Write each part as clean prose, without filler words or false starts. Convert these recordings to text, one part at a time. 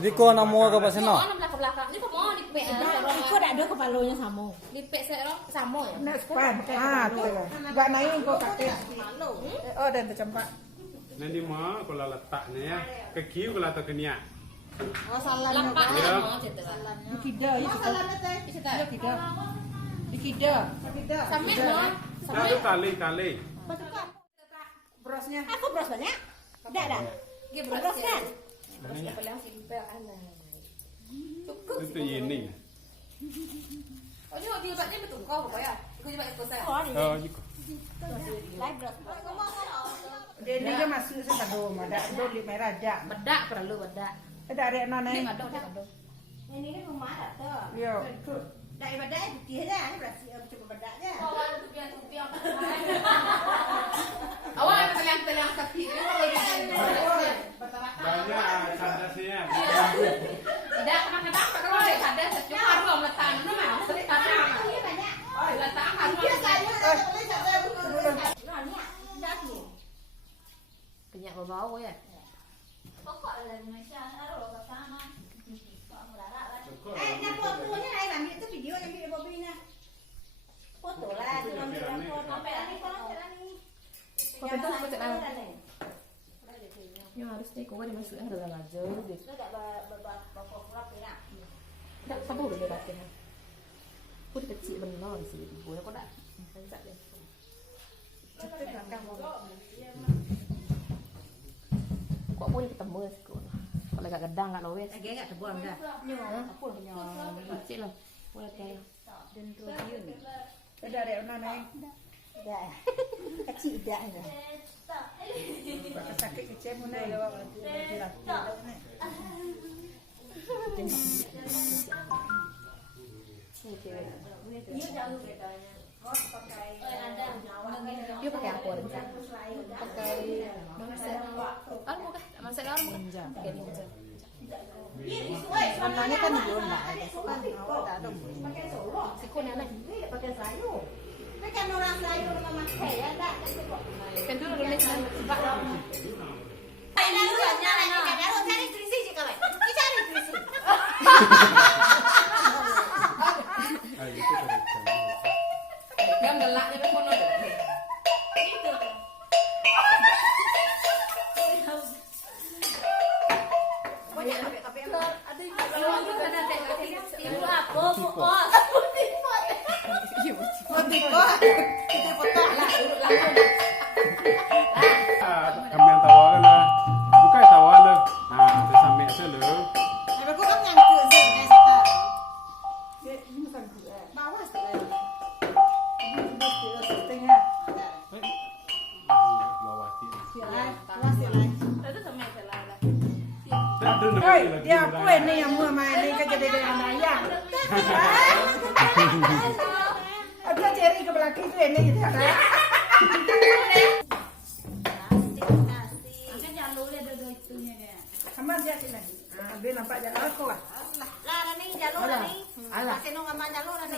Diko nak mua ke pasal no? Ke belakang. Ni mau dipek. Kau tak ada kepalanya sama. Dipek saya sama ya. Nak span. Tu. Gak naik kau kata. Oh dan tercampak. Nanti mah kalau letaknya ya, ke kiu kalau tak kenia. Oh salah. Lampak Ya. mau cerita salahnya. Kida. Salah teh. Cerita. Kida. Kida. Sampai mau. Satu tali. Brosnya. Aku bros banyak. Tidak ada. Dia beros kan? Beros yang paling simpel anak. Cukup. Itu ini. Oh ni dia buatnya betul kau apa ya? Aku juga ikut saya. Oh, jiko. Live bros. Dia dia masuk saya tak dom. Ada doli merah aja. Bedak perlu bedak. Ada ada nana. Dia ngadong dia ngadong. Ini kan rumah ada tu. Yo. Daripada putih dah. Ini berarti cukup bedaknya. Awal tupiang. Awal yang sapi. Banyak sandasnya. Tidak kadang-kadang kalau ada cuma harus letak itu memang sering kadang. Letak harus. Kenyak bau ya. Pokoknya Indonesia ada orang sana. Nak fotonya lah, ambil tu video yang kita buat ni. Foto lah, ambil foto. Ambil ni kalau ni. Kau betul betul lah. Yang harus ni kau dia masuk dalam aja. Tak berapa lah. Tak sabar dia baca. Aku kecil benar di sini. Boleh kau tak? Tak dia. Cepat belakang kau. Kok boleh ketemu sekolah. Kalau agak gedang kat lawes. Agak agak terbuang dah. Apa punya kecil lah. Boleh kayak Dan triliun. Ada ada nana. Dah. Kecil dah. Sakit kecil pun ada. Dia pakai apa rencana? Pakai masak. Ah, bukan masak orang bukan. Pakai ninja. Nana kan dia nak. Tak ada. Sikon yang lain. Pakai sayur. Kan orang sayur memang kaya tak. Kan dulu dia sebab Ay, lalu nyala ni kan. Lalu cari trisi je kawan. Kita cari trisi. Ah, itu correct. yang gelak ni pun ada. Itu. Banyak tapi ada Ibu kan ada ibu apa bu bos. Mati kau. Kita potong lah. Kami yang tawa lah. Bukan tawa lah. Nah, tu sampai selu. Aku kan nyangkut je dengan kita. Ini bukan bawah sekali. Ini sudah setengah. Bawah ti. Itu sama salah lah. Tak ada nak. Oi, dia apa ni yang mua main ni kan jadi dengan ayam. Aku cari ke belakang tu ini je. Aman dia sini. Ambil nampak jalan aku ah. Lah ni jalur ni. Masih nong aman jalur ni.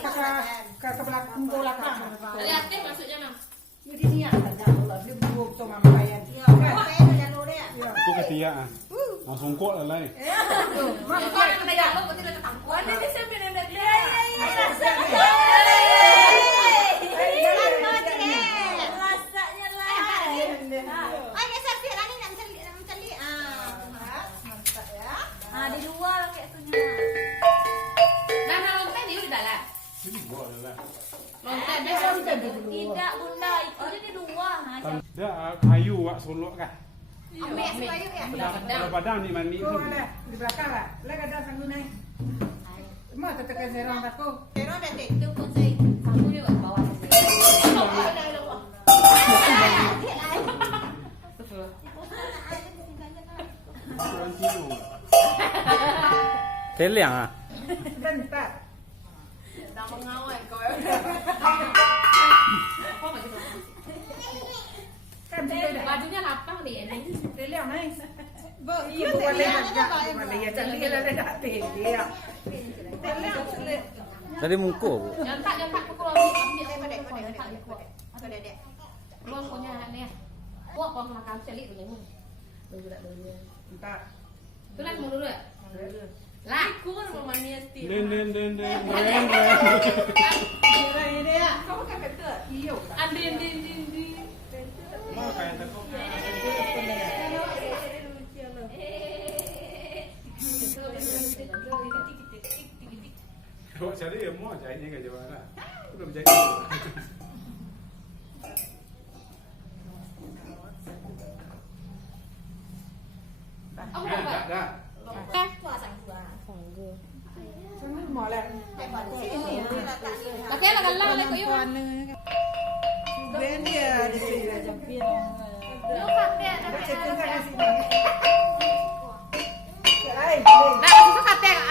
Ke belakang belakang. Lihat deh maksudnya nam. Jadi ni ada jalur dia buat tu mama bayar. Ya, apa jalur dia? Aku ketia ah. Langsung kok lah lain. Kau yang kena jalur kau tidak ketangkuh. Ada di sini ada dia. Rasanya lah. Ada sapi lah ni nak mencari. Mantap ya. Di luar kayak tunya. Nah, lontar dia di dalam. Ini buat lah. Lontar dia Tidak bunda itu dia di luar. Dia kayu wak solok kah? Ambil kayu ya. Kalau padang ni mandi tu. Kau ada di belakang lah. Lagi ada sanggup naik. Mau tekan serang aku. Pero dah tu pun saya. Kamu juga ke bawah. Keliang ah. Bentar. Dah mengawal kau. Kan dia dah. Bajunya lapang dia ni. Keliang naik. Iya boleh aja. Boleh ya jadi dia dah dia. Tadi muka bu. Jangan tak pukul ambil. Luang punya anak ni. Buat orang makan celik punya ni. Baju tak baju. Bentar. Tuh lah mau dulu ya. Lah, aku kan mau mania sih. Den. Ini ya. Kamu kan betul. Iya. Andin. Mau kayak tekok. Kalau cari ya mau jahitnya nggak jauh lah. Belum jahit. Aku mau apa? Dah. Sana mỏ lại. Pakai lah kalau lah kau Quan bên dia di sini aja pin. Ada cekin kan di sini. Ay, Nah,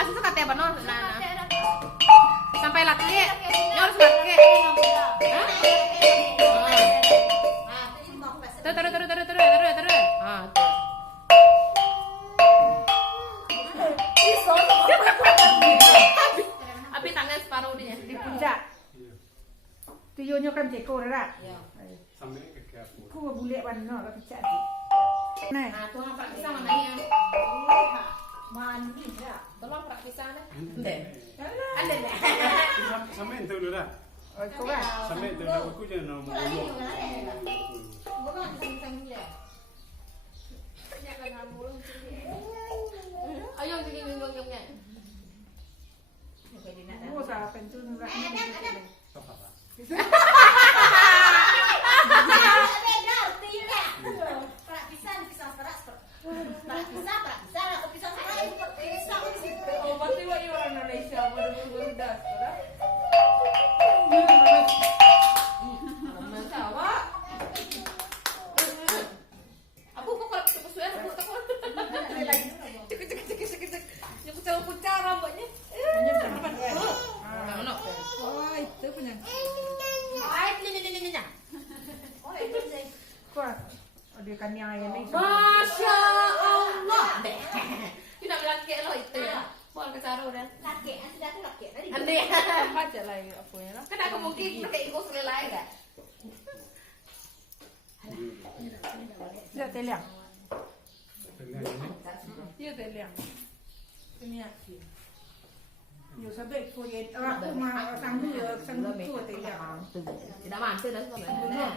asu kate banon. Nah. Sampai laki. Nyor harus laki. Terus. Ah, tuh. Abi tangan separuh dia. di puncak. Tuyulnya kan ceko dah. Sampai ke kampung. Ku bule warna lah puncak. Nah, Nah, tuh apa pisang mana yang? mandi dah. Tolong perak pisang deh. Ada dah. Sampai itu dulu dah. Oh, kau kan. Sampai itu dah aku jangan mau ngomong. Ayo gini. Ku sa pentung dah. Oh, pasti orang Indonesia baru dah. Aku kok kalau kesuwen aku takut. Cek. Yang pucat rambutnya. Mana? Oh, itu punya. Nyanyi. Ku. Oh, dia kan yang ini. Masya Allah. Tidak bilang kayak lo itu ya. Bukan kecaru dan. Ande. Baca lagi apa ya? Kan aku mungkin pakai ikut selai enggak? Tidak teliang. Ini. Iya teliang. Ini ya. Yo sabe ko ye aku mah sang tu teliang. Tidak mantul dan sebenarnya.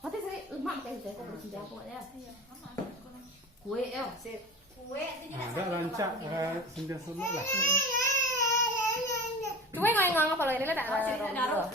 Pati saya lemak kayak saya kok bersidah kok ya. Kue ya. Ada rancak sembilan semua lah. Cuma nggak apa lo ini lah tak. Daruh.